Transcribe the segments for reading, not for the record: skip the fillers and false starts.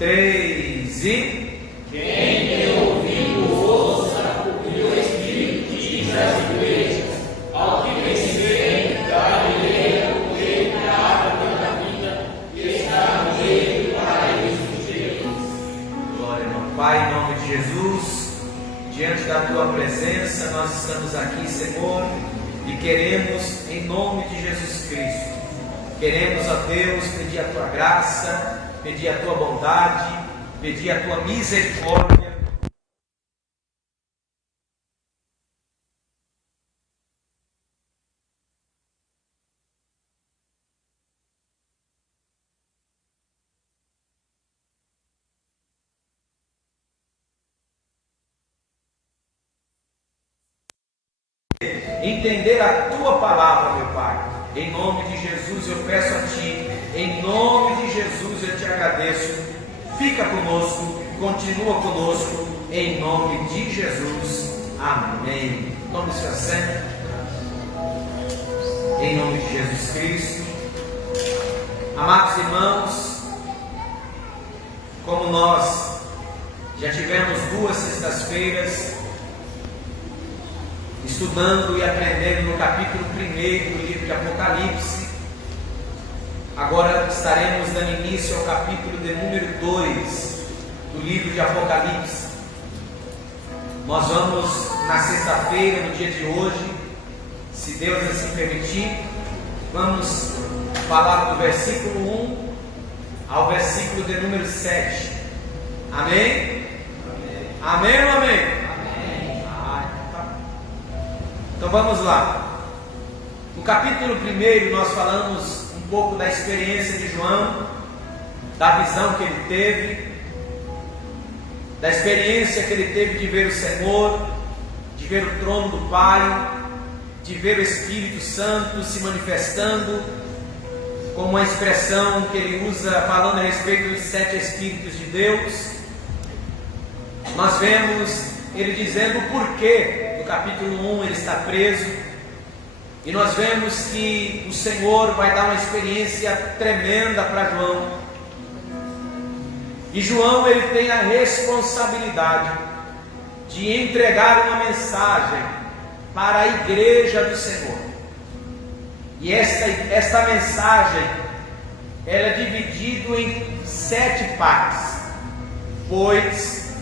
3 e... Quem tem ouvido, ouça o que o Espírito diz às igrejas. Ao que vencer, Galileia, o rei da água da vida, está no meio do paraíso de Deus. Glória ao meu Pai, em nome de Jesus, diante da Tua presença, nós estamos aqui, Senhor, e queremos, em nome de Jesus Cristo, queremos, ó Deus, pedir a Tua graça, pedir a Tua bondade, pedir a Tua misericórdia. Entender a Tua palavra, meu Pai. Em nome de Jesus eu peço a Ti, em nome de Jesus eu Te agradeço. Fica conosco, continua conosco, em nome de Jesus. Amém. Tome seu assento. Em nome de Jesus Cristo. Amados irmãos, como nós já tivemos 2 sextas-feiras estudando e aprendendo no capítulo 1 do livro de Apocalipse, agora estaremos dando início ao capítulo de número 2 do livro de Apocalipse. Nós vamos, na sexta-feira, no dia de hoje, se Deus assim permitir, vamos falar do versículo 1 ao versículo de número 7. Amém? Amém ou amém? Então vamos lá. No capítulo 1 nós falamos um pouco da experiência de João, da visão que ele teve, da experiência que ele teve de ver o Senhor, de ver o trono do Pai, de ver o Espírito Santo se manifestando, como uma expressão que ele usa falando a respeito dos 7 Espíritos de Deus. Nós vemos ele dizendo o porquê. No capítulo 1 ele está preso, e nós vemos que o Senhor vai dar uma experiência tremenda para João, e João ele tem a responsabilidade de entregar uma mensagem para a igreja do Senhor, e esta mensagem ela é dividida em 7 partes, pois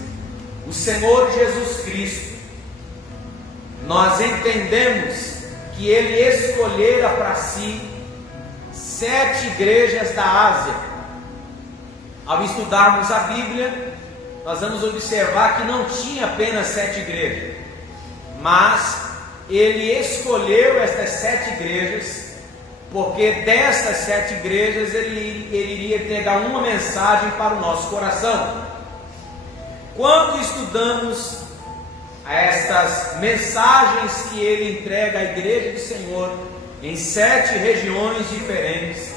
o Senhor Jesus Cristo, nós entendemos que Ele escolhera para si 7 igrejas da Ásia. Ao estudarmos a Bíblia, nós vamos observar que não tinha apenas 7 igrejas, mas Ele escolheu estas 7 igrejas, porque destas 7 igrejas Ele iria entregar uma mensagem para o nosso coração. Quando estudamos estas mensagens que ele entrega à igreja do Senhor em 7 regiões diferentes,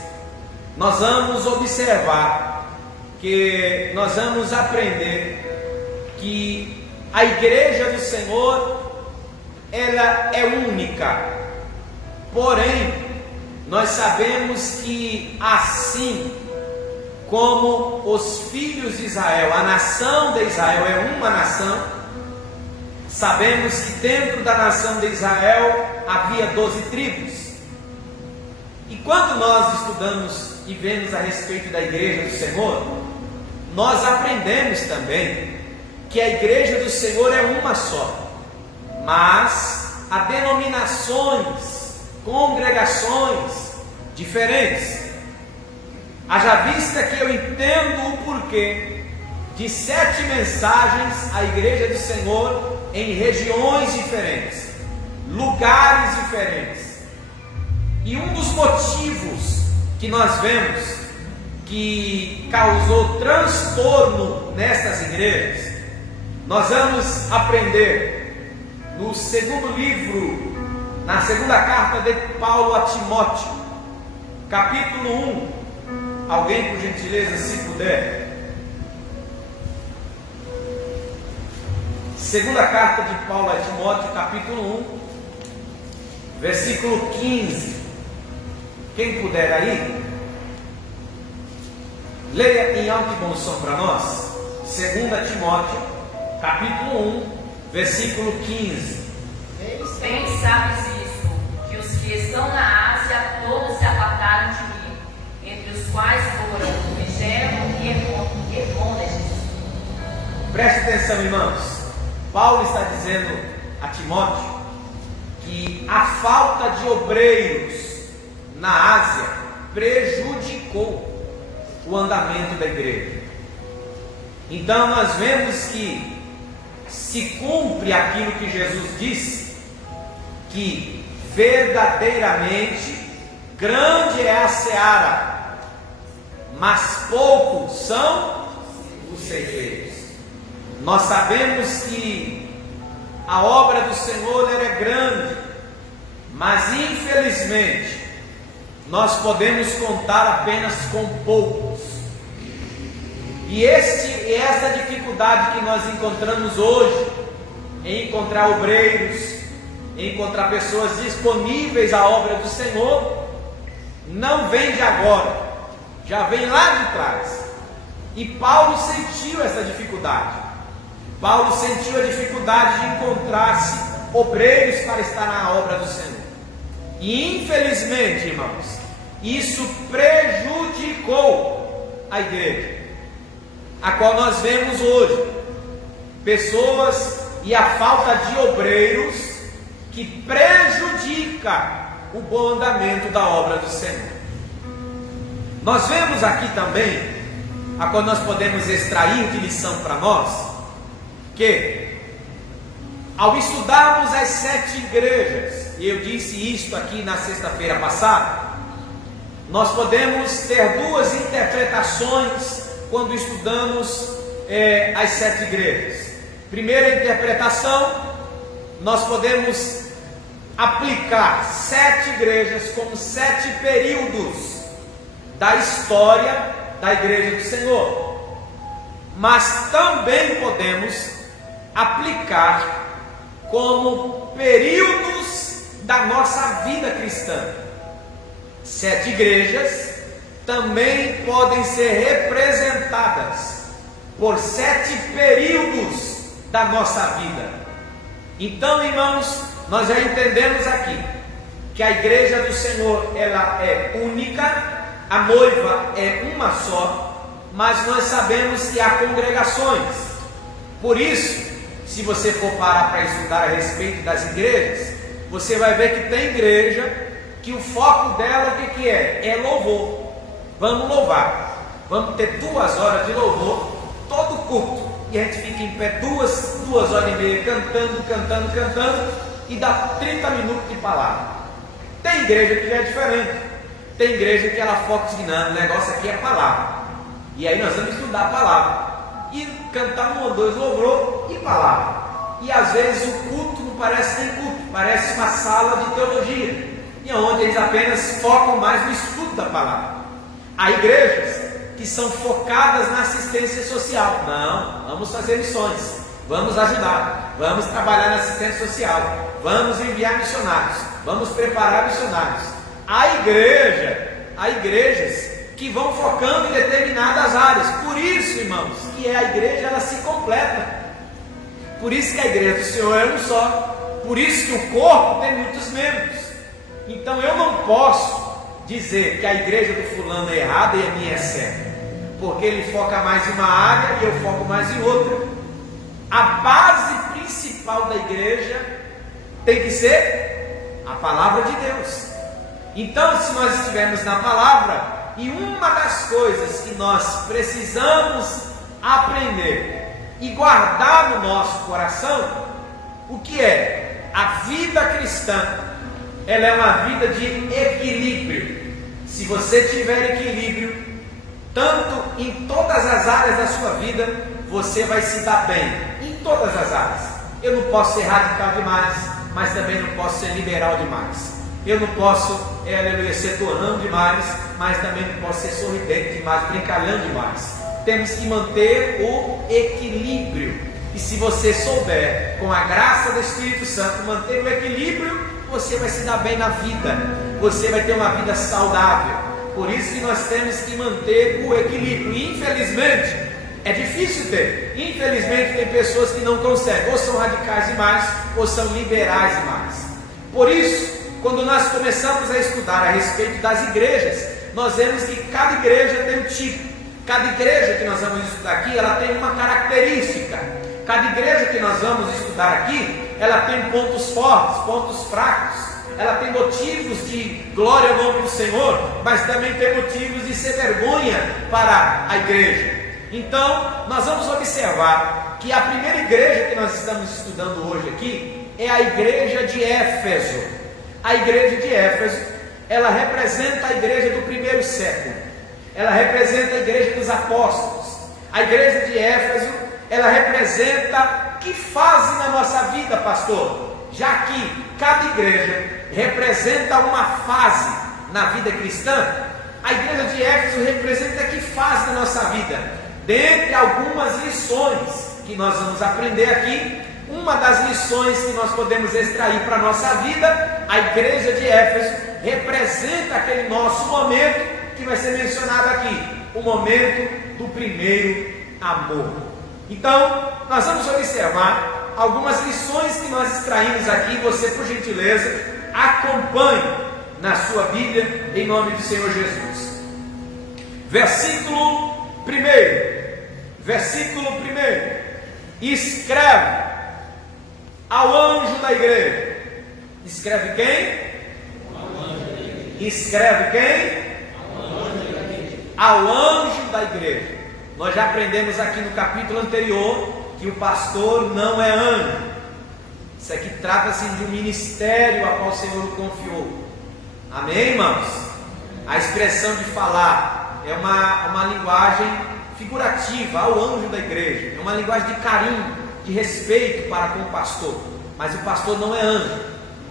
nós vamos observar que nós vamos aprender que a igreja do Senhor ela é única, porém nós sabemos que assim como os filhos de Israel, a nação de Israel é uma nação, sabemos que dentro da nação de Israel havia 12 tribos. E quando nós estudamos e vemos a respeito da igreja do Senhor, nós aprendemos também que a igreja do Senhor é uma só, mas há denominações, congregações diferentes. Haja vista que eu entendo o porquê de 7 mensagens à igreja do Senhor em regiões diferentes, lugares diferentes. E um dos motivos que nós vemos que causou transtorno nestas igrejas, nós vamos aprender no segundo livro, na segunda carta de Paulo a Timóteo, capítulo 1. Alguém, por gentileza, se puder. Segunda carta de Paulo a Timóteo, capítulo 1, versículo 15. Quem puder aí. Leia em alto e bom som para nós, 2 Timóteo, capítulo 1, versículo 15. Bem sabes isto, que os que estão na Ásia todos se apartaram de mim, entre os quais foram Megero e Hermogenes. Preste atenção, irmãos. Paulo está dizendo a Timóteo que a falta de obreiros na Ásia prejudicou o andamento da igreja. Então nós vemos que se cumpre aquilo que Jesus disse, que verdadeiramente grande é a seara, mas poucos são os ceifeiros. Nós sabemos que a obra do Senhor é grande, mas infelizmente nós podemos contar apenas com poucos. E essa dificuldade que nós encontramos hoje em encontrar obreiros, em encontrar pessoas disponíveis à obra do Senhor, não vem de agora, já vem lá de trás. E Paulo sentiu essa dificuldade. Paulo sentiu a dificuldade de encontrar-se obreiros para estar na obra do Senhor. E infelizmente, irmãos, isso prejudicou a igreja, a qual nós vemos hoje. Pessoas e a falta de obreiros que prejudica o bom andamento da obra do Senhor. Nós vemos aqui também, a qual nós podemos extrair de lição para nós, que ao estudarmos as 7 igrejas, e eu disse isto aqui na sexta-feira passada, nós podemos ter 2 interpretações quando estudamos as 7 igrejas. Primeira interpretação, nós podemos aplicar 7 igrejas como 7 períodos da história da igreja do Senhor, mas também podemos aplicar como períodos da nossa vida cristã. 7 igrejas também podem ser representadas por 7 períodos da nossa vida. Então, irmãos, nós já entendemos aqui que a igreja do Senhor, ela é única, a noiva é uma só, mas nós sabemos que há congregações. Por isso, se você for parar para estudar a respeito das igrejas, você vai ver que tem igreja que o foco dela, o que é? É louvor. Vamos louvar, vamos ter 2 horas de louvor, todo culto, e a gente fica em pé 2 horas e meia, cantando, e dá 30 minutos de palavra. Tem igreja que é diferente, tem igreja que ela foca assim, não, o negócio aqui é palavra, e aí nós vamos estudar a palavra, e cantar 1 ou 2 louvor e palavra, e às vezes o culto não parece nem culto, parece uma sala de teologia, e onde eles apenas focam mais no estudo da palavra. Há igrejas que são focadas na assistência social. Não, vamos fazer missões, vamos ajudar, vamos trabalhar na assistência social, vamos enviar missionários, vamos preparar missionários. Há igrejas que vão focando em determinadas áreas. Por isso, irmãos, que a igreja ela se completa. Por isso que a igreja do Senhor é um só. Por isso que o corpo tem muitos membros. Então eu não posso dizer que a igreja do fulano é errada e a minha é certa, porque ele foca mais em uma área e eu foco mais em outra. A base principal da igreja tem que ser a palavra de Deus. Então, se nós estivermos na palavra, e uma das coisas que nós precisamos aprender e guardar no nosso coração, o que é? A vida cristã, ela é uma vida de equilíbrio. Se você tiver equilíbrio, tanto em todas as áreas da sua vida, você vai se dar bem, em todas as áreas. Eu não posso ser radical demais, mas também não posso ser liberal demais. Eu não posso, ser torrão demais, mas também não posso ser sorridente demais, brincalhão demais. Temos que manter o equilíbrio. E se você souber, com a graça do Espírito Santo, manter o equilíbrio, você vai se dar bem na vida. Você vai ter uma vida saudável. Por isso que nós temos que manter o equilíbrio. Infelizmente, é difícil ter. Infelizmente, tem pessoas que não conseguem. Ou são radicais demais, ou são liberais demais. Por isso, quando nós começamos a estudar a respeito das igrejas, nós vemos que cada igreja tem um tipo. Cada igreja que nós vamos estudar aqui, ela tem uma característica. Cada igreja que nós vamos estudar aqui, ela tem pontos fortes, pontos fracos. Ela tem motivos de glória ao nome do Senhor, mas também tem motivos de ser vergonha para a igreja. Então, nós vamos observar que a primeira igreja que nós estamos estudando hoje aqui é a igreja de Éfeso. A igreja de Éfeso, ela representa a igreja do primeiro século. Ela representa a igreja dos apóstolos. A igreja de Éfeso, ela representa que fase na nossa vida, pastor? Já que cada igreja representa uma fase na vida cristã, a igreja de Éfeso representa que fase da nossa vida? Dentre algumas lições que nós vamos aprender aqui, uma das lições que nós podemos extrair para a nossa vida, a igreja de Éfeso representa aquele nosso momento que vai ser mencionado aqui, o momento do primeiro amor. Então, nós vamos observar algumas lições que nós extraímos aqui. Você, por gentileza, acompanhe na sua Bíblia, em nome do Senhor Jesus. Versículo 1. Escreve ao anjo da igreja. Escreve quem? Escreve quem? Ao anjo da igreja. Nós já aprendemos aqui no capítulo anterior que o pastor não é anjo. Isso aqui trata-se de um ministério a qual o Senhor o confiou. Amém, irmãos? A expressão de falar é uma linguagem figurativa ao anjo da igreja. É uma linguagem de carinho, de respeito para com o pastor. Mas o pastor não é anjo.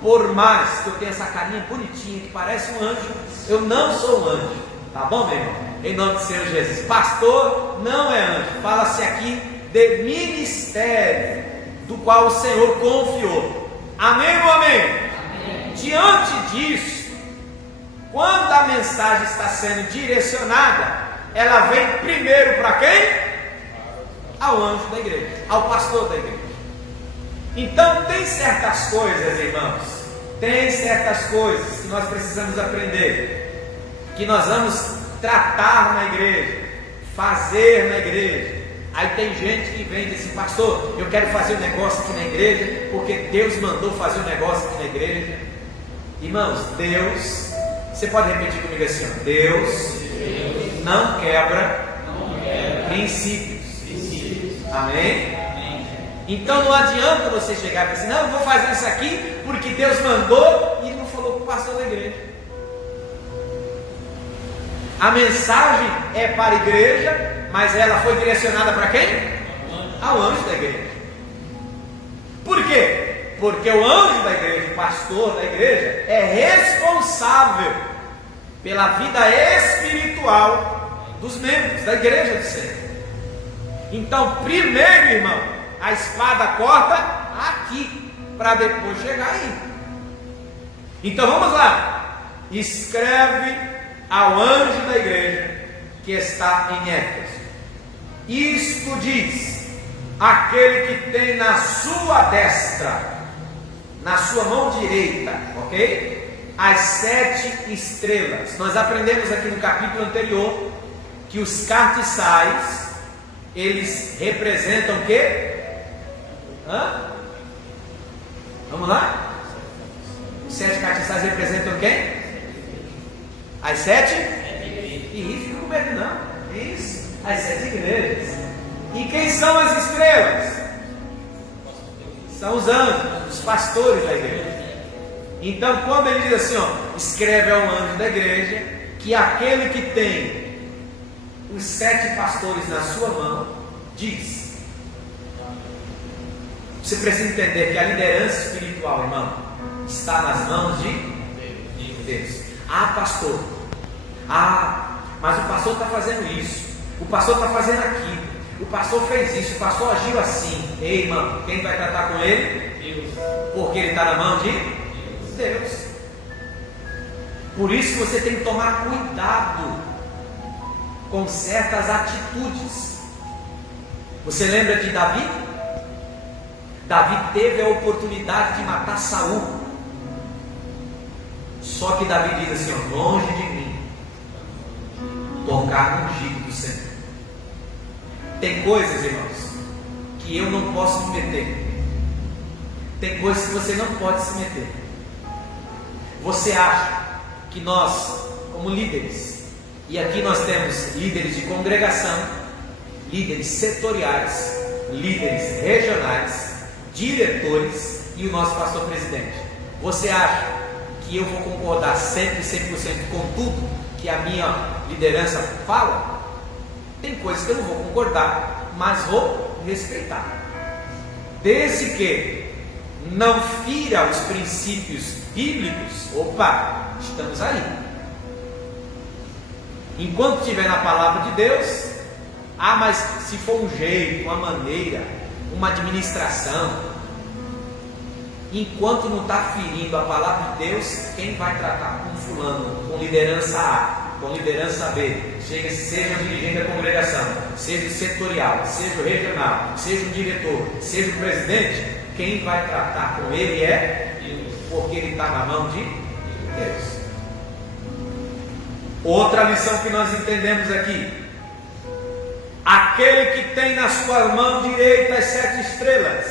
Por mais que eu tenha essa carinha bonitinha que parece um anjo, eu não sou um anjo. Tá bom, meu irmão? Em nome do Senhor Jesus. Pastor não é anjo. Fala-se aqui de ministério do qual o Senhor confiou. Amém ou amém? Amém. Diante disso, quando a mensagem está sendo direcionada, ela vem primeiro para quem? Ao anjo da igreja, ao pastor da igreja. Então tem certas coisas, irmãos, tem certas coisas que nós precisamos aprender, que nós vamos tratar na igreja, fazer na igreja. Aí tem gente que vem e diz assim: pastor, eu quero fazer um negócio aqui na igreja, porque Deus mandou fazer um negócio aqui na igreja. Irmãos, Deus, você pode repetir comigo assim, ó, Deus não quebra princípios. Amém? Então não adianta você chegar e dizer assim: não, eu vou fazer isso aqui porque Deus mandou, e não falou com o pastor da igreja. A mensagem é para a igreja, mas ela foi direcionada para quem? Ao anjo da igreja. Por quê? Porque o anjo da igreja, o pastor da igreja, é responsável pela vida espiritual dos membros da igreja do Senhor. Então, primeiro, irmão, a espada corta aqui, para depois chegar aí. Então vamos lá. Escreve ao anjo da igreja que está em Éfeso: isto diz aquele que tem na sua destra, na sua mão direita, ok? As 7 estrelas. Nós aprendemos aqui no capítulo anterior que os castiçais, eles representam o quê? Vamos lá? Os 7 castiçais representam quem? As 7? E fica com medo não. Isso. As 7 igrejas. E quem são as estrelas? São os anjos, os pastores da igreja. Então quando ele diz assim, ó, escreve ao anjo da igreja que aquele que tem os 7 pastores na sua mão, diz. Você precisa entender que a liderança espiritual, irmão, está nas mãos de Deus. Ah, pastor, mas o pastor está fazendo isso, o pastor está fazendo aquilo, o pastor fez isso, o pastor agiu assim. Ei, irmão, quem vai tratar com ele? Deus. Porque ele está na mão de Deus. Por isso que você tem que tomar cuidado com certas atitudes. Você lembra de Davi? Davi teve a oportunidade de matar Saul. Só que Davi diz assim: ó, longe de mim tocar no ungido do Senhor. Tem coisas, irmãos, que eu não posso me meter. Tem coisas que você não pode se meter. Você acha que nós, como líderes, e aqui nós temos líderes de congregação, líderes setoriais, líderes regionais, diretores e o nosso pastor presidente. Você acha que eu vou concordar sempre 100% com tudo que a minha liderança fala? Tem coisas que eu não vou concordar, mas vou respeitar, desde que não fira os princípios bíblicos. Opa, estamos aí. Enquanto estiver na palavra de Deus, mas se for um jeito, uma maneira, uma administração, enquanto não está ferindo a palavra de Deus, quem vai tratar com fulano, com liderança A, com liderança B, seja o dirigente da congregação, seja o setorial, seja o regional, seja o diretor, seja o presidente, quem vai tratar com ele é Deus, porque ele está na mão de Deus. Outra lição que nós entendemos aqui: aquele que tem na sua mão direita as 7 estrelas,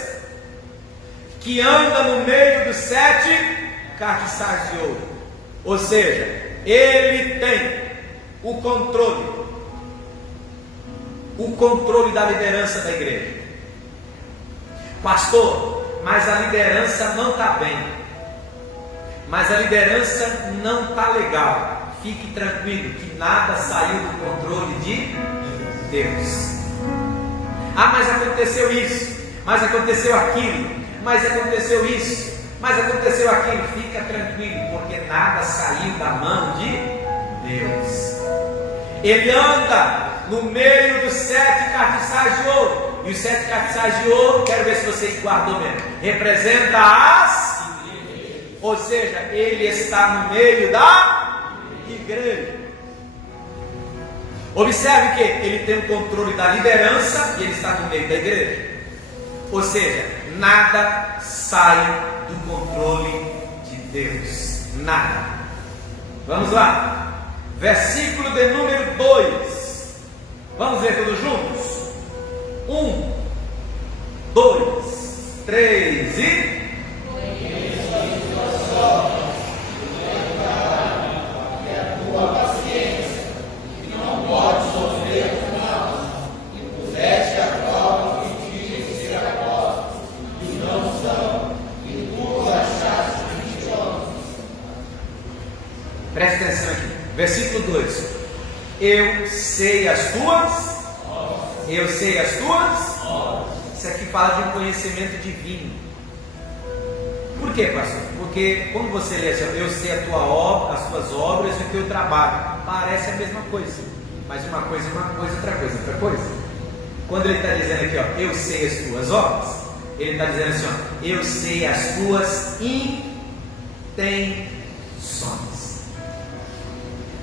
que anda no meio dos 7 castiçais de ouro, ou seja, ele tem o controle da liderança da igreja. Pastor, mas a liderança não está bem, mas a liderança não está legal. Fique tranquilo que nada saiu do controle de Deus. Mas aconteceu isso, mas aconteceu aquilo, mas aconteceu isso, mas aconteceu aquilo. Fica tranquilo, porque nada saiu da mão de Deus. Ele anda no meio dos 7 castiçais de ouro. E os 7 castiçais de ouro, quero ver se vocês guardou mesmo, representa as igrejas. Ou seja, ele está no meio da igreja. Observe que ele tem o controle da liderança e ele está no meio da igreja. Ou seja, nada sai do controle de Deus. Nada. Vamos lá. Versículo de número 2. Vamos ver todos juntos? 1, 2, 3 e... Preste atenção aqui, versículo 2: eu sei as tuas, eu sei as tuas. Isso aqui fala de um conhecimento divino. Por quê, pastor? Porque quando você lê assim, eu sei a tua obra, as tuas obras e o teu trabalho, parece a mesma coisa, mas uma coisa é uma coisa, outra coisa é outra coisa. Quando ele está dizendo aqui, ó, eu sei as tuas obras, ele está dizendo assim, ó, eu sei as tuas intenções.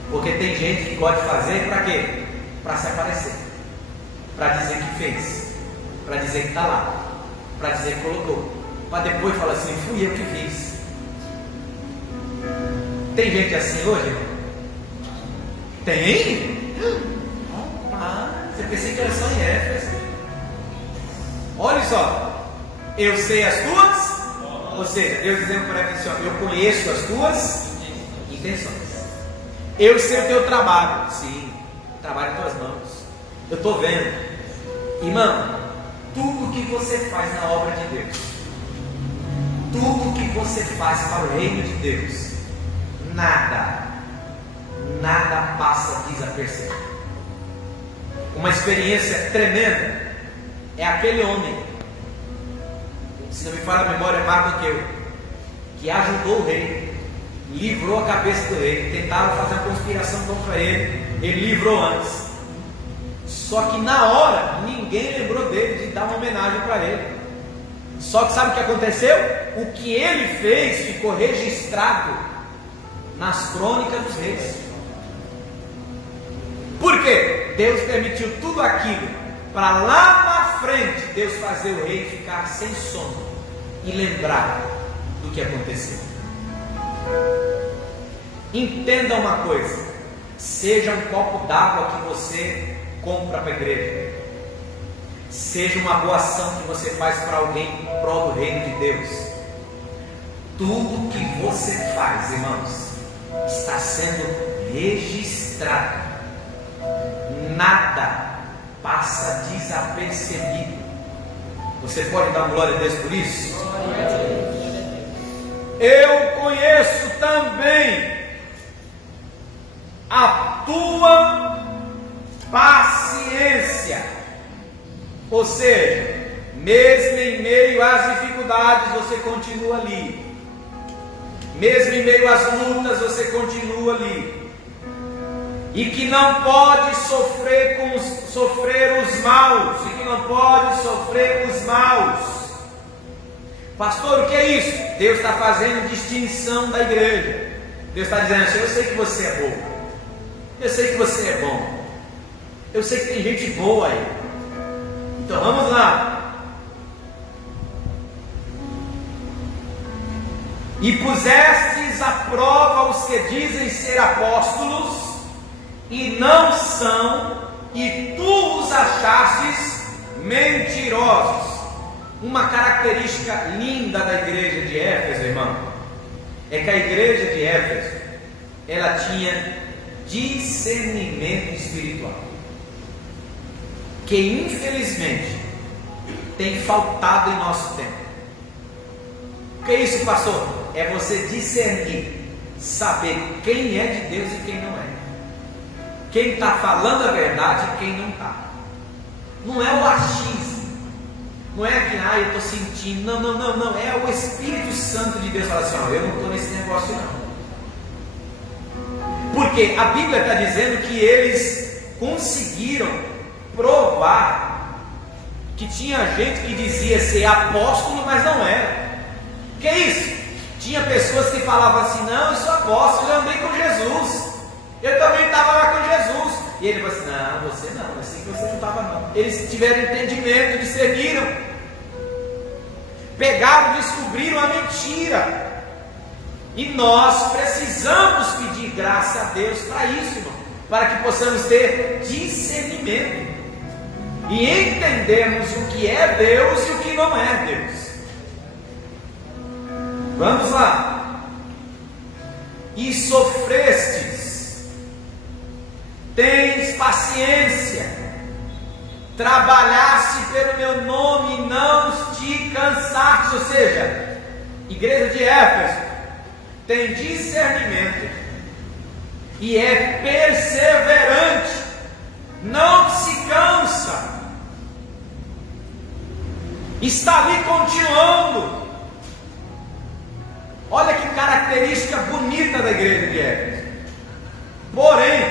Porque tem gente que pode fazer para quê? Para se aparecer, para dizer que fez, para dizer que está lá, para dizer que colocou, para depois falar assim, fui eu que fiz. Tem gente assim hoje, irmão? Tem? Você pensei que era só em Éfeso. Olha só, eu sei as tuas, ou seja, Deus dizendo para mim assim, ó, eu conheço as tuas intenções. Eu sei o teu trabalho. Sim, trabalho em tuas mãos. Eu estou vendo. Irmão, tudo que você faz na obra de Deus, tudo que você faz para o reino de Deus, nada passa desapercebido. Uma experiência tremenda é aquele homem, se não me falha a memória, Marco que ajudou o rei, livrou a cabeça do rei. Tentaram fazer uma conspiração contra ele, ele livrou antes. Só que na hora ninguém lembrou dele de dar uma homenagem para ele. Só que sabe o que aconteceu? O que ele fez ficou registrado nas crônicas dos reis. Por quê? Deus permitiu tudo aquilo para lá na frente Deus fazer o rei ficar sem sono e lembrar do que aconteceu. Entenda uma coisa: seja um copo d'água que você compra para a igreja, seja uma boa ação que você faz para alguém em prol do reino de Deus, tudo que você faz, irmãos, está sendo registrado. Nada passa desapercebido. Você pode dar glória a Deus por isso? Eu conheço também a tua paciência. Ou seja, mesmo em meio às dificuldades, você continua ali. Mesmo em meio às lutas, você continua ali. E que não pode sofrer os maus. E que não pode sofrer os maus. Pastor, o que é isso? Deus está fazendo distinção da igreja. Deus está dizendo assim: eu sei que você é bom. Eu sei que você é bom. Eu sei que tem gente boa aí. Então vamos lá. E pusestes à prova os que dizem ser apóstolos e não são, e tu os achastes mentirosos. Uma característica linda da igreja de Éfeso, irmão, é que a igreja de Éfeso, ela tinha discernimento espiritual, que infelizmente tem faltado em nosso tempo. O que é isso, pastor? É você discernir, saber quem é de Deus e quem não é, quem está falando a verdade e quem não está. Não é o achismo, não é que eu estou sentindo, não, é o Espírito Santo de Deus. Fala assim: eu não estou nesse negócio não. Porque a Bíblia está dizendo que eles conseguiram provar que tinha gente que dizia ser apóstolo, mas não era. Que é isso? Tinha pessoas que falavam assim: não, eu sou apóstolo, eu andei com Jesus, eu também estava lá com Jesus. E ele falou assim: não, você não, assim que você não estava não. Eles tiveram entendimento, discerniram, pegaram, descobriram a mentira. E nós precisamos pedir graça a Deus para isso, irmão, para que possamos ter discernimento e entendermos o que é Deus e o que não é Deus. Vamos lá. E sofrestes, tens paciência, trabalhaste pelo meu nome e não te cansaste. Ou seja, igreja de Éfeso tem discernimento e é perseverante, não se cansa, está ali continuando. Olha que característica bonita da igreja de Éfeso. Porém,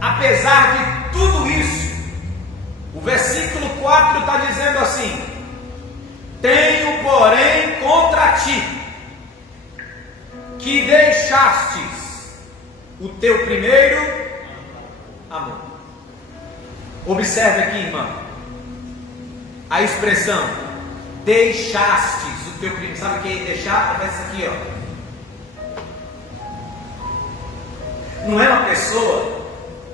apesar de tudo isso, o versículo 4 está dizendo assim: tenho porém contra ti que deixastes o teu primeiro amor. Observe aqui, irmão, a expressão deixastes o teu primeiro. Sabe o que é deixar? Aparece aqui, ó. Não é uma pessoa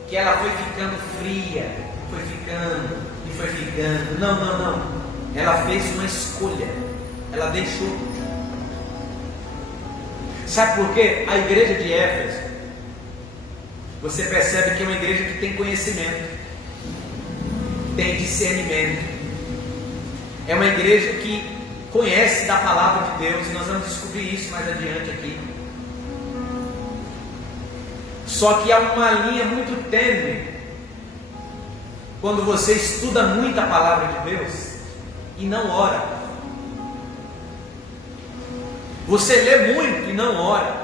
que ela foi ficando fria, foi ficando e foi ficando. Não. Ela fez uma escolha. Ela deixou. Sabe por quê? A igreja de Éfeso, você percebe que é uma igreja que tem conhecimento, tem discernimento. É uma igreja que conhece da palavra de Deus, e nós vamos descobrir isso mais adiante aqui. Só que há uma linha muito tênue quando você estuda muito a palavra de Deus e não ora. Você lê muito e não ora.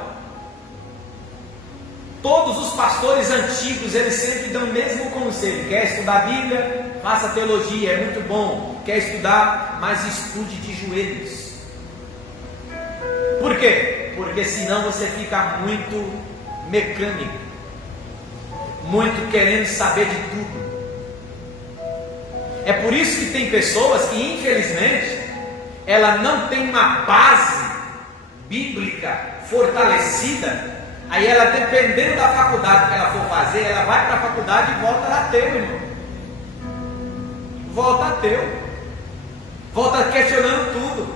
Todos os pastores antigos, eles sempre dão o mesmo conselho: quer estudar a Bíblia? Faça teologia, é muito bom. Quer estudar? Mas estude de joelhos. Por quê? Porque senão você fica muito mecânico, muito querendo saber de tudo. É por isso que tem pessoas que, infelizmente, ela não tem uma base bíblica fortalecida. Aí ela, dependendo da faculdade que ela for fazer, ela vai para a faculdade e volta ateu, irmão. Volta ateu. Volta questionando tudo.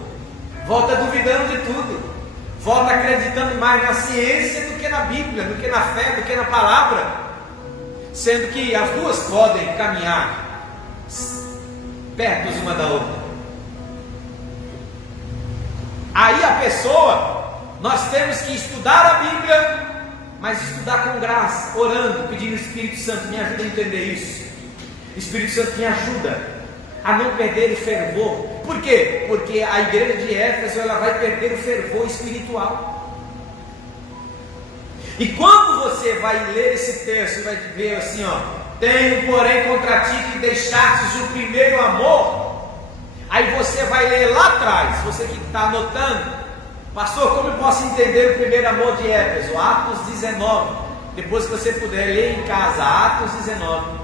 Volta duvidando de tudo. Volta acreditando mais na ciência do que na Bíblia, do que na fé, do que na palavra. Sendo que as duas podem caminhar perto uma da outra. Aí a pessoa, nós temos que estudar a Bíblia, mas estudar com graça, orando, pedindo o Espírito Santo, me ajuda a entender isso. Espírito Santo, me ajuda a não perder o fervor. Por quê? Porque a igreja de Éfeso, ela vai perder o fervor espiritual. E quando você vai ler esse texto, vai ver assim, ó: tenho porém contra ti que deixastes o primeiro amor. Aí você vai ler lá atrás, você que está anotando: pastor, como eu posso entender o primeiro amor de Éfeso? Atos 19. Depois que você puder ler em casa, Atos 19,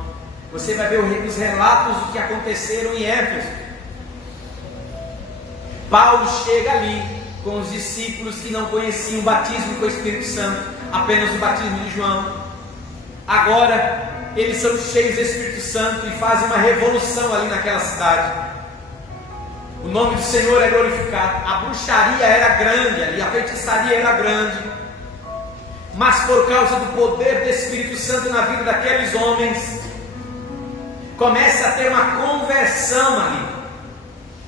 você vai ver os relatos do que aconteceram em Éfeso. Paulo chega ali com os discípulos que não conheciam o batismo com o Espírito Santo, apenas o batismo de João. Agora eles são cheios do Espírito Santo e fazem uma revolução ali naquela cidade. O nome do Senhor é glorificado. A bruxaria era grande ali, a feitiçaria era grande, mas por causa do poder do Espírito Santo na vida daqueles homens, começa a ter uma conversão ali,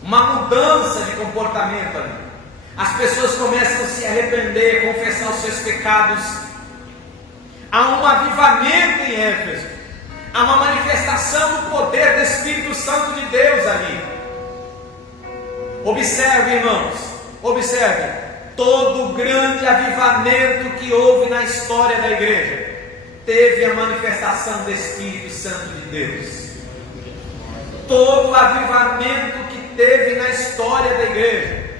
uma mudança de comportamento ali. As pessoas começam a se arrepender, confessar os seus pecados. Há um avivamento em Éfeso, há uma manifestação do poder do Espírito Santo de Deus ali. Observe, irmãos, observe, todo grande avivamento que houve na história da igreja teve a manifestação do Espírito Santo de Deus. Todo avivamento que teve na história da igreja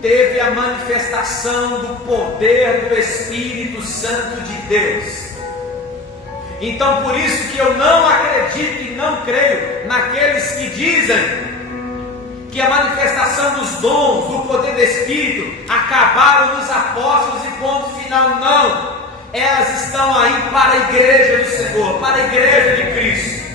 teve a manifestação do poder do Espírito Santo de Deus. Então, por isso que eu não acredito e não creio naqueles que dizem que a manifestação dos dons, do poder do Espírito, acabaram nos apóstolos e ponto final. Não, elas estão aí para a igreja do Senhor, para a igreja de Cristo.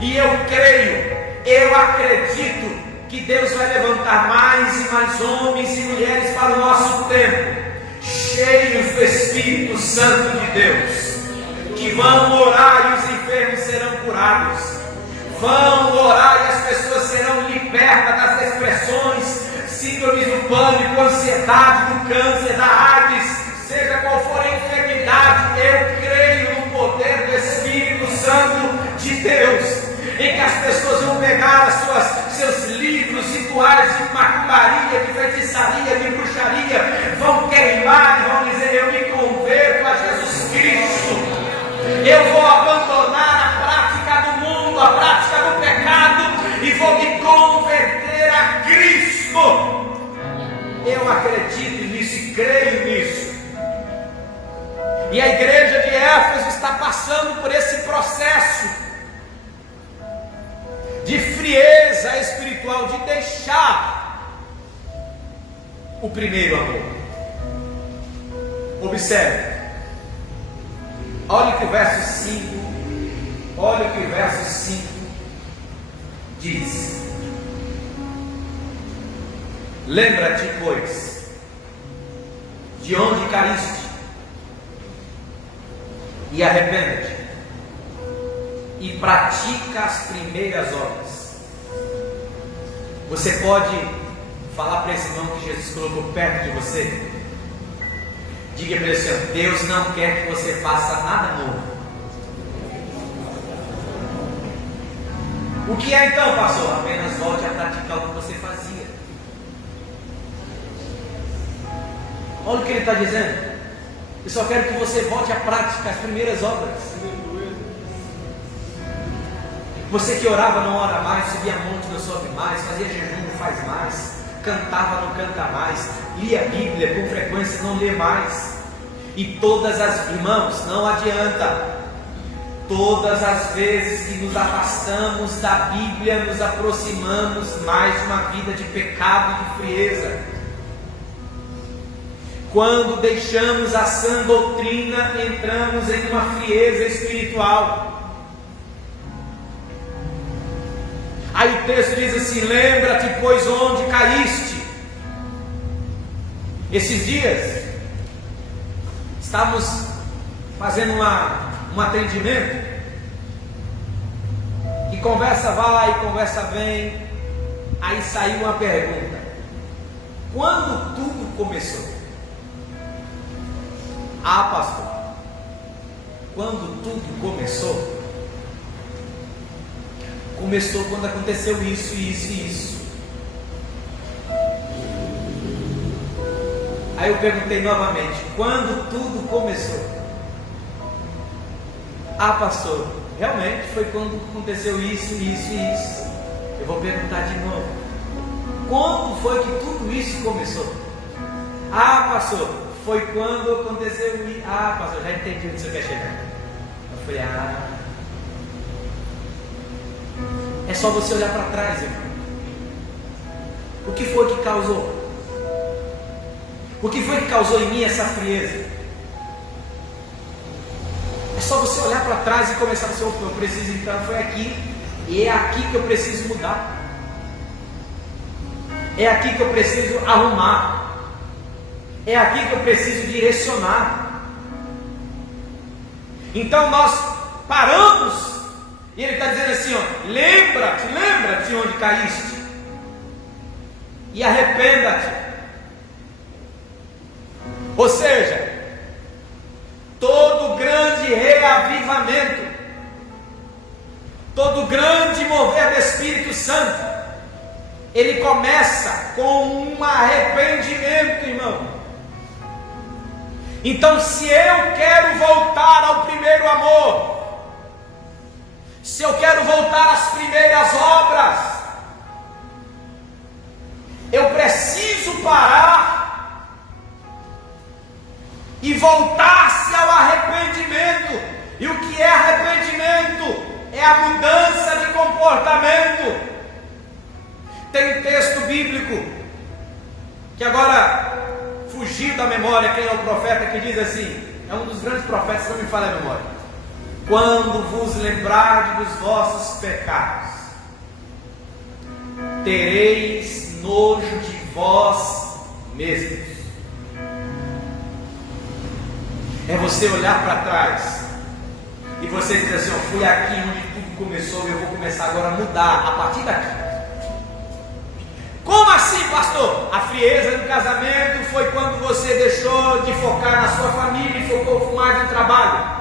E eu creio, eu acredito que Deus vai levantar mais e mais homens e mulheres para o nosso tempo, cheios do Espírito Santo de Deus, que vão orar e os enfermos serão curados, vão orar e as pessoas serão libertas das depressões, síndromes do pânico, ansiedade, do câncer, da AIDS, seja qual for a enfermidade. Eu creio no poder do Espírito Santo de Deus, em que as pessoas vão pegar seus livros, rituais de macumbaria, de feitiçaria, de bruxaria, vão queimar e vão dizer: eu me converto a Jesus Cristo, eu vou abandonar a prática do mundo, a prática do pecado, e vou me converter a Cristo. Eu acredito nisso e creio nisso. E a igreja de Éfeso está passando por esse processo de frieza espiritual, de deixar o primeiro amor. Observe, olha que o verso 5, olha o que o verso 5 diz: lembra-te, pois, de onde caíste, e arrepende-te, e pratica as primeiras obras. Você pode falar para esse irmão que Jesus colocou perto de você? Diga para ele assim: Deus não quer que você faça nada novo. O que é então, pastor? Apenas volte a praticar o que você fazia. Olha o que ele está dizendo. Eu só quero que você volte a praticar as primeiras obras. Você que orava não ora mais, subia monte não sobe mais, fazia jejum não faz mais, cantava, não canta mais, lia a Bíblia com frequência, não lê mais. E todas as, irmãos, não adianta, todas as vezes que nos afastamos da Bíblia, nos aproximamos mais de uma vida de pecado e de frieza. Quando deixamos a sã doutrina, entramos em uma frieza espiritual. Aí o texto diz assim: lembra-te, pois, onde caíste. Esses dias estávamos fazendo um atendimento, e conversa vai, conversa vem. Aí saiu uma pergunta: quando tudo começou? Ah, pastor, quando tudo começou? Começou quando aconteceu isso, isso e isso. Aí eu perguntei novamente: quando tudo começou? Ah, pastor, realmente foi quando aconteceu isso, isso e isso. Eu vou perguntar de novo: quando foi que tudo isso começou? Ah, pastor, foi quando aconteceu isso. Ah, pastor, já entendi onde você quer chegar. Eu falei: é só você olhar para trás, irmão. O que foi que causou? O que foi que causou em mim essa frieza? É só você olhar para trás e começar a dizer: eu preciso, então, foi aqui, e é aqui que eu preciso mudar, é aqui que eu preciso arrumar, é aqui que eu preciso direcionar. Então nós paramos, e ele está dizendo assim: ó, lembra-te onde caíste, e arrependa-te. Ou seja, todo grande reavivamento, todo grande mover do Espírito Santo, ele começa com um arrependimento, irmão. Então, se eu quero voltar ao primeiro amor, se eu quero voltar às primeiras obras, eu preciso parar e voltar-se ao arrependimento. E o que é arrependimento? É a mudança de comportamento. Tem um texto bíblico que agora fugiu da memória quem é o profeta, que diz assim, é um dos grandes profetas, não me falha a memória: quando vos lembrardes dos vossos pecados, tereis nojo de vós mesmos. É você olhar para trás e você dizer assim: eu fui aqui onde tudo começou e eu vou começar agora a mudar a partir daqui. Como assim, pastor? A frieza do casamento foi quando você deixou de focar na sua família e focou mais no trabalho.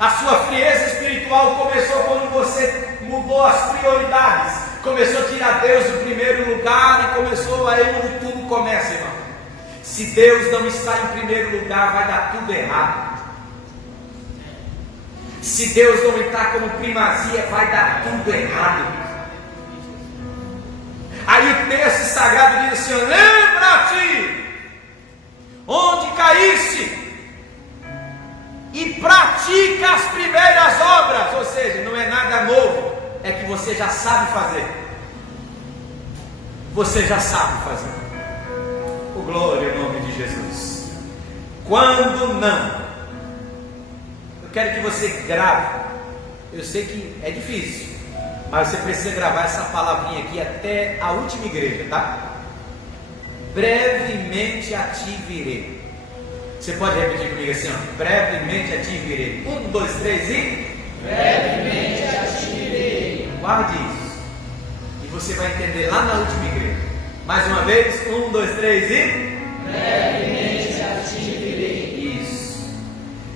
A sua frieza espiritual começou quando você mudou as prioridades, começou a tirar Deus do primeiro lugar e começou aí onde tudo começa, irmão. Se Deus não está em primeiro lugar, vai dar tudo errado. Se Deus não entrar como primazia, vai dar tudo errado. Aí o texto sagrado diz assim: lembra-te onde caíste e pratica as primeiras obras. Ou seja, não é nada novo, é que você já sabe fazer. Você já sabe fazer. Oh, glória ao nome de Jesus. Quando não, eu quero que você grave. Eu sei que é difícil, mas você precisa gravar essa palavrinha aqui até a última igreja, tá? Brevemente a ti virei. Você pode repetir comigo assim, ó: brevemente a ti virei. 1, 2, 3 e... brevemente a ti virei. Guarde isso, e você vai entender lá na última igreja. Mais uma vez, 1, 2, 3 e... brevemente a ti virei. Isso.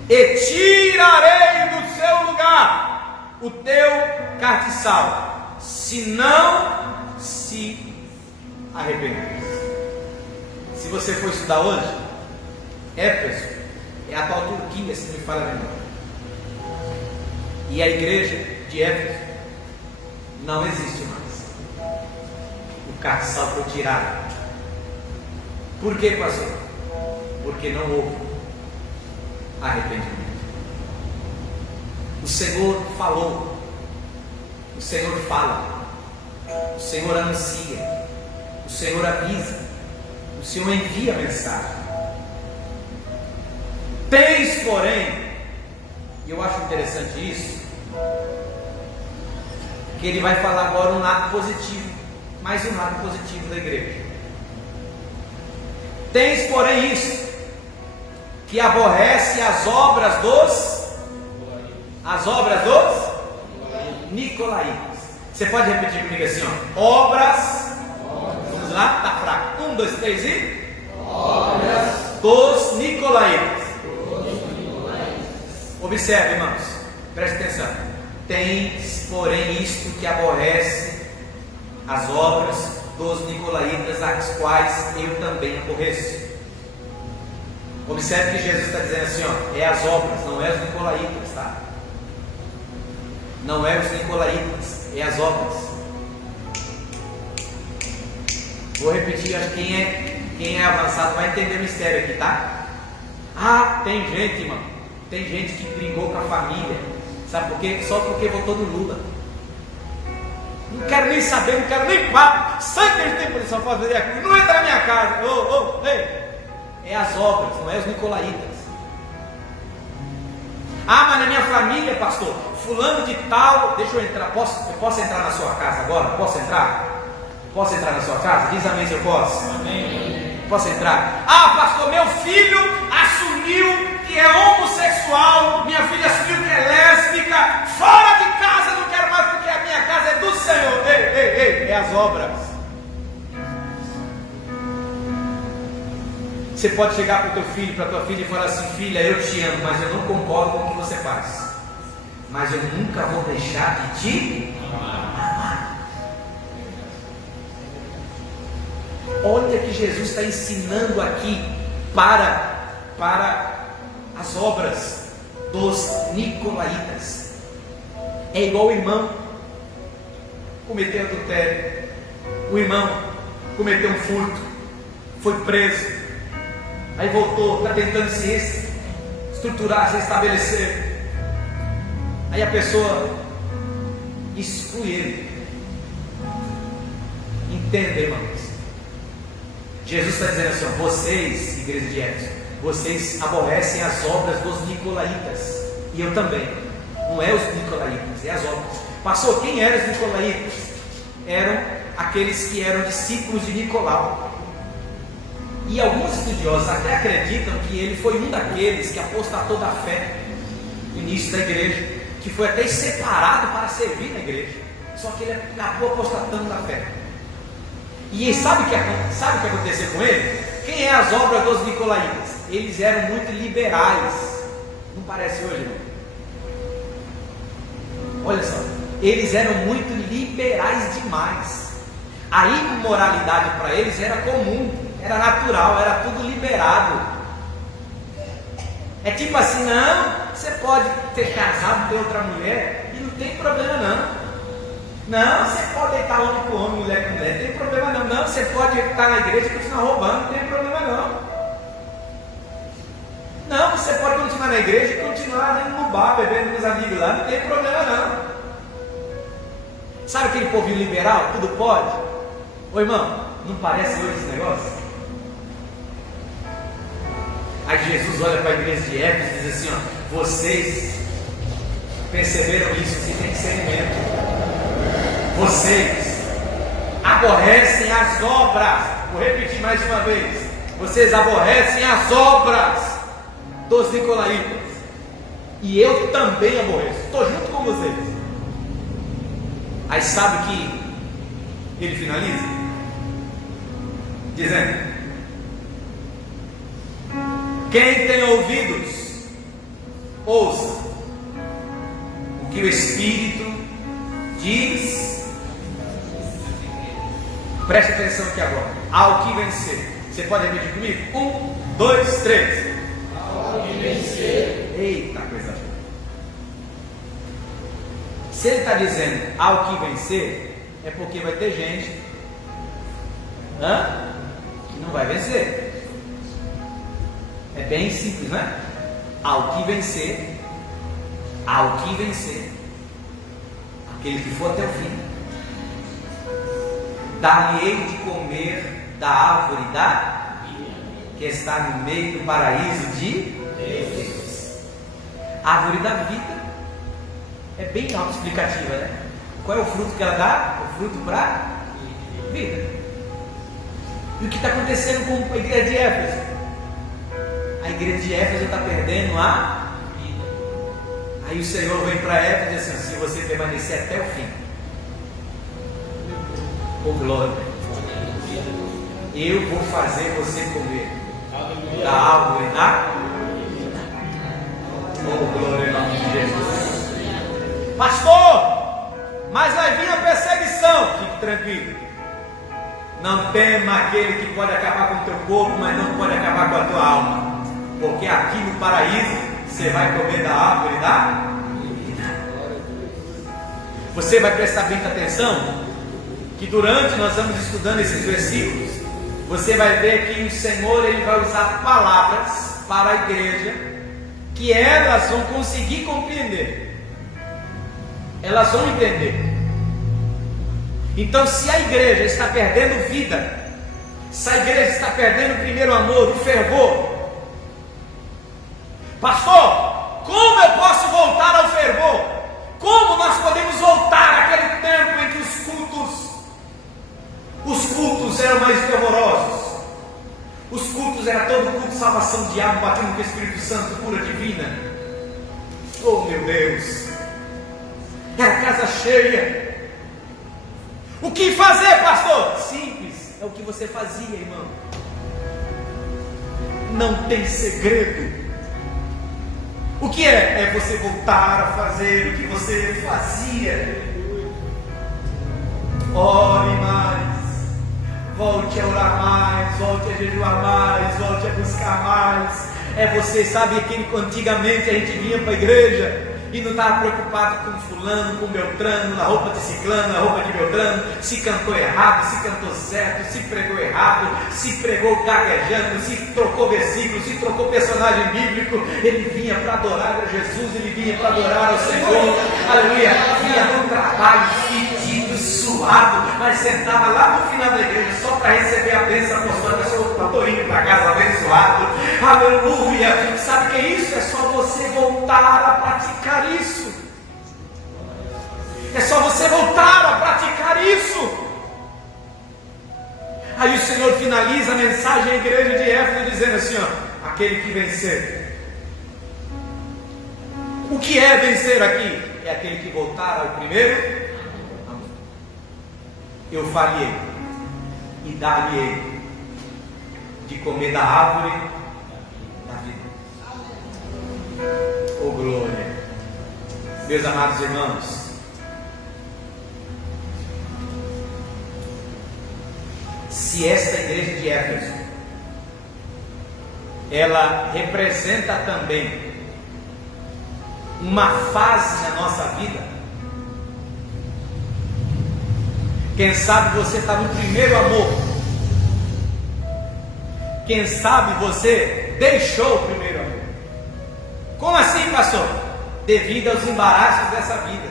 E tirarei do seu lugar o teu castiçal, se não se arrepender. Se você for estudar hoje, Éfeso é a atual Turquia, se não me falha a memória. E a igreja de Éfeso não existe mais. o castiçal foi tirado. Por que, pastor? Porque não houve arrependimento. O Senhor falou, o Senhor fala, o Senhor anuncia, o Senhor avisa, o Senhor envia a mensagem. Tens, porém, e eu acho interessante isso, que ele vai falar agora um lado positivo, mais um lado positivo da igreja. Tens, porém, isso, que aborrece as obras dos nicolaítas. Você pode repetir comigo assim, ó? Obras, vamos lá, tá fraco. 1, 2, 3 e? Obras dos nicolaítas. Observe, irmãos, preste atenção. Tens, porém, isto que aborrece as obras dos nicolaítas, as quais eu também aborreço. Observe que Jesus está dizendo assim, ó, é as obras, não é os nicolaítas, tá? Não é os nicolaítas, é as obras. Vou repetir, acho que quem é avançado vai entender o mistério aqui, tá? Ah, tem gente, irmão, tem gente que brigou com a família, sabe por quê? Só porque votou no Lula. Não quero nem saber, não quero nem papo. Sabe que a gente tem posição para fazer aqui? Não entra na minha casa. Ei. É as obras, não é os nicolaítas. Ah, mas na minha família, pastor, fulano de tal, deixa eu entrar, posso entrar na sua casa agora? Posso entrar? Posso entrar na sua casa? Diz amém se eu posso. Amém. Posso entrar? Ah, pastor, meu filho assumiu que é homossexual, minha filha assumiu que é lésbica, fora de casa, não quero mais porque a minha casa é do Senhor. Ei, é as obras. Você pode chegar para o teu filho, para a tua filha e falar assim: filha, eu te amo, mas eu não concordo com o que você faz, mas eu nunca vou deixar de te amar. Olha que Jesus está ensinando aqui para as obras dos nicolaítas. É igual o irmão cometeu adultério, o irmão cometeu um furto, foi preso, aí voltou, está tentando se estruturar, se estabelecer. Aí a pessoa exclui ele. Entenda, irmãos. Jesus está dizendo assim: ó, vocês, igreja de Éfeso, vocês aborrecem as obras dos nicolaítas. E eu também. Não é os nicolaítas, é as obras. Passou, quem eram os nicolaítas? Eram aqueles que eram discípulos de Nicolau. E alguns estudiosos até acreditam que ele foi um daqueles que apostatou da fé no início da igreja, que foi até separado para servir na igreja, só que ele acabou apostatando da fé. E sabe o que aconteceu com ele? Quem é as obras dos nicolaítas? Eles eram muito liberais. Não parece hoje, não? Olha só, eles eram muito liberais demais. A imoralidade para eles era comum, era natural, era tudo liberado. É tipo assim: não, você pode ter casado, ter outra mulher e não tem problema não. Não, você pode deitar homem com homem, mulher com mulher, não tem problema não. Não, você pode estar na igreja e continuar roubando, não tem problema não. Não, você pode continuar na igreja e continuar indo no bar, bebendo com os amigos lá, não tem problema não. Sabe aquele povinho liberal? Tudo pode? Ô irmão, não parece hoje esse negócio? Aí Jesus olha para a igreja de Éfeso e diz assim: ó, vocês perceberam isso, vocês têm discernimento. Vocês aborrecem as obras. Vou repetir mais uma vez: vocês aborrecem as obras dos nicolaítas, e eu também aborreço, estou junto com vocês. Aí sabe que ele finaliza dizendo: quem tem ouvidos, ouça o que o Espírito diz. Preste atenção aqui agora. Ao que vencer. Você pode repetir comigo? 1, 2, 3. Ao que vencer. Eita coisa boa. Se ele está dizendo ao que vencer, é porque vai ter gente Que não vai vencer. É bem simples, né? Ao que vencer, aquele que for até o fim, dar-lhe-ei de comer da árvore da vida, que está no meio do paraíso de Deus. A árvore da vida é bem autoexplicativa, né? Qual é o fruto que ela dá? O fruto para vida. E o que está acontecendo com a igreja de Éfeso? A igreja de Éfeso está perdendo a vida. Aí o Senhor vem para Éfeso e diz assim: se você permanecer até o fim, oh glória, eu vou fazer você comer da árvore da vida. Oh glória em nome de Jesus. Pastor, mas vai vir a perseguição. Fique tranquilo. Não tema aquele que pode acabar com o teu corpo, mas não pode acabar com a tua alma. Porque aqui no paraíso você vai comer da árvore da vida. Você vai prestar bem atenção que durante nós estamos estudando esses versículos, você vai ver que o Senhor ele vai usar palavras para a igreja que elas vão conseguir compreender, elas vão entender. Então, se a igreja está perdendo vida, se a igreja está perdendo o primeiro amor, o fervor, pastor, como eu posso voltar ao fervor? Como nós podemos voltar àquele tempo em que os cultos eram mais fervorosos? Os cultos era todo culto de salvação de alma, batendo com o Espírito Santo, cura divina. Oh meu Deus, era casa cheia. O que fazer, pastor? Simples, é o que você fazia, irmão. Não tem segredo. O que é? É você voltar a fazer o que você fazia. Ore mais, volte a orar mais, volte a jejuar mais, volte a buscar mais. É você, sabe, que antigamente a gente vinha para a igreja e não estava preocupado com fulano, com Beltrano, na roupa de ciclano, na roupa de Beltrano, se cantou errado, se cantou certo, se pregou errado, se pregou gaguejando, se trocou versículo, se trocou personagem bíblico. Ele vinha para adorar a Jesus, ele vinha para adorar ao Senhor, aleluia, vinha num trabalho fedido, suado, mas sentava lá no final da igreja só para receber a bênção apostólica. Estou indo para casa abençoado, aleluia. Sabe o que é isso? É só você voltar a praticar isso. É só você voltar a praticar isso. Aí o Senhor finaliza a mensagem à igreja de Éfeso dizendo assim: ó, aquele que vencer. O que é vencer aqui? É aquele que voltar ao primeiro. Eu falhei e dar-lhe de comer da árvore da vida. Oh glória. Meus amados irmãos, se esta igreja de Éfeso ela representa também uma fase na nossa vida, quem sabe você está no primeiro amor, quem sabe você deixou o primeiro amor. Como assim, pastor? Devido aos embaraços dessa vida,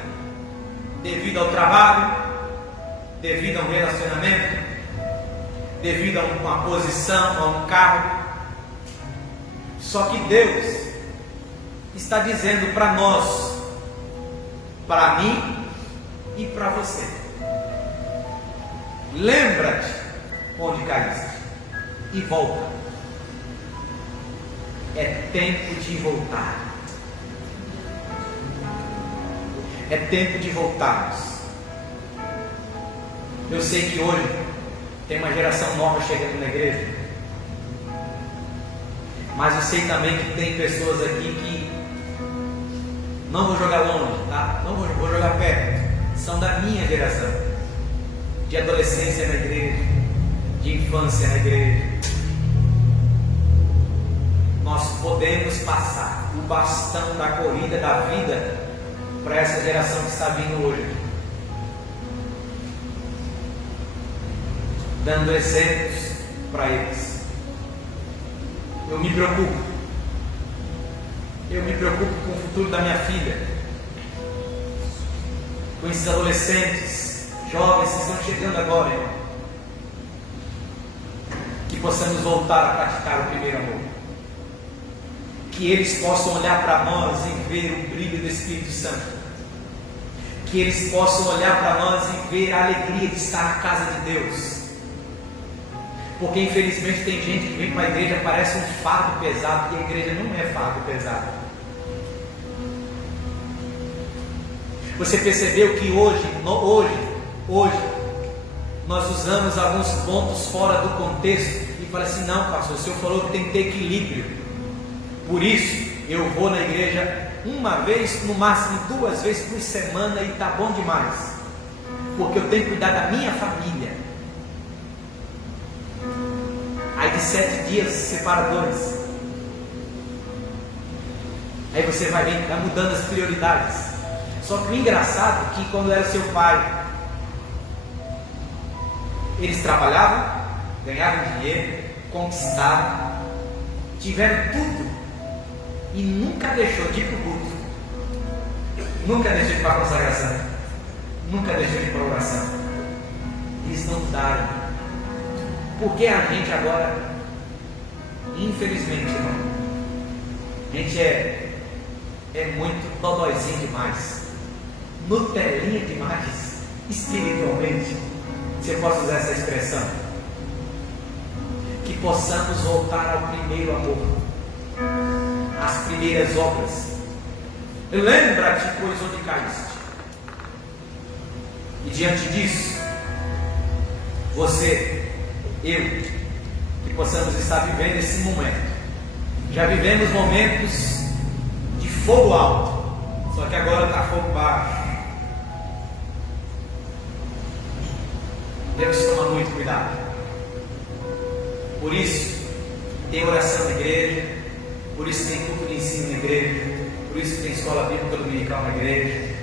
devido ao trabalho, devido a um relacionamento, devido a uma posição, a um cargo. Só que Deus está dizendo para nós, para mim e para você: lembra-te onde caíste e volta. É tempo de voltar. É tempo de voltarmos. Eu sei que hoje tem uma geração nova chegando na igreja, mas eu sei também que tem pessoas aqui que não vou jogar longe, tá? Não vou jogar perto. São da minha geração, de adolescência na igreja, de infância na igreja. Nós podemos passar o bastão da corrida da vida para essa geração que está vindo hoje. dando exemplos para eles. Eu me preocupo com o futuro da minha filha, com esses adolescentes, jovens que estão chegando agora, irmão. Que possamos voltar a praticar o primeiro amor, que eles possam olhar para nós e ver o brilho do Espírito Santo, que eles possam olhar para nós e ver a alegria de estar na casa de Deus. Porque infelizmente tem gente que vem para a igreja, parece um fardo pesado, e a igreja não é fardo pesado. Você percebeu que hoje nós usamos alguns pontos fora do contexto e fala assim: não, pastor, o senhor falou que tem que ter equilíbrio, por isso eu vou na igreja uma vez, no máximo 2 vezes por semana, e está bom demais, porque eu tenho que cuidar da minha família. Aí de 7 dias separa 2. Aí você vai mudando as prioridades. Só que o engraçado é que quando era seu pai, eles trabalhavam, ganhavam dinheiro, conquistavam, tiveram tudo, e nunca deixou de ir para o culto, nunca deixou de ir para a consagração, nunca deixou de ir para a oração. Eles não mudaram. Porque a gente agora, infelizmente, irmão, a gente é muito dodóizinho demais, Nutelinha demais, espiritualmente, se eu posso usar essa expressão. Que possamos voltar ao primeiro amor, às primeiras obras. Lembra-te, pois, onde caíste. E diante disso, você, eu, que possamos estar vivendo esse momento. Já vivemos momentos de fogo alto, só que agora está fogo baixo. Temos que tomar muito cuidado. Por isso tem oração na igreja, por isso tem culto de ensino na igreja, por isso tem escola bíblica dominical na igreja.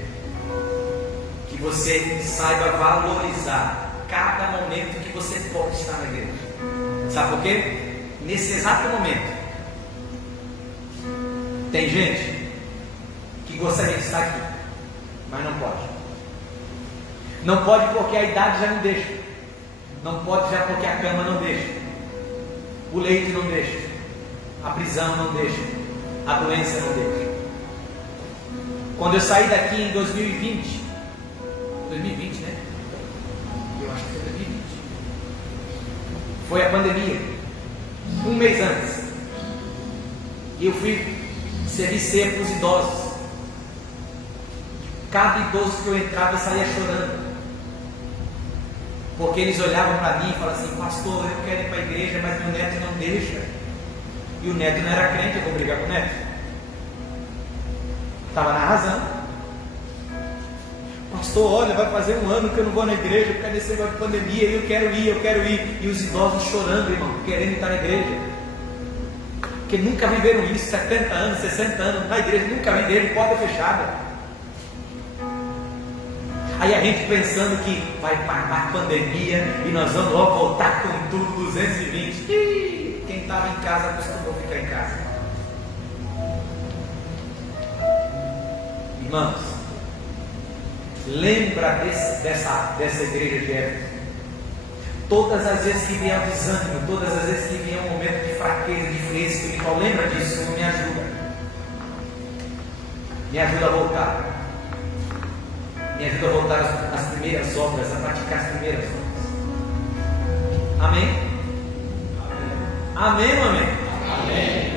Que você saiba valorizar cada momento que você pode estar na igreja. Sabe por quê? Nesse exato momento tem gente que gostaria de estar aqui, mas não pode. Não pode porque a idade já não deixa. Não pode já porque a cama não deixa. O leite não deixa. A prisão não deixa. A doença não deixa. Quando eu saí daqui em 2020, né? Eu acho que foi 2020. Foi a pandemia. 1 mês antes. E eu fui servir ceia para os idosos. Cada idoso que eu entrava, eu saía chorando. Porque eles olhavam para mim e falavam assim: pastor, eu quero ir para a igreja, mas meu neto não deixa. E o neto não era crente, eu vou brigar com o neto. Estava na razão. Pastor, olha, vai fazer 1 ano que eu não vou na igreja por causa desse negócio de pandemia, e eu quero ir. E os idosos chorando, irmão, querendo estar na igreja. Porque nunca viveram isso, 70 anos, 60 anos na igreja, nunca viveram, porta fechada. Aí a gente pensando que vai parar a pandemia e nós vamos logo voltar com tudo 220. E quem estava em casa acostumou a ficar em casa. Irmãos, lembra dessa igreja de Éfeso. Todas as vezes que vier o desânimo, todas as vezes que vier um momento de fraqueza, de frieza espiritual, lembra disso, Senhor, me ajuda. Me ajuda a voltar. Me ajuda a voltar às primeiras obras, a praticar as primeiras obras. Amém? Amém ou amém? Amém.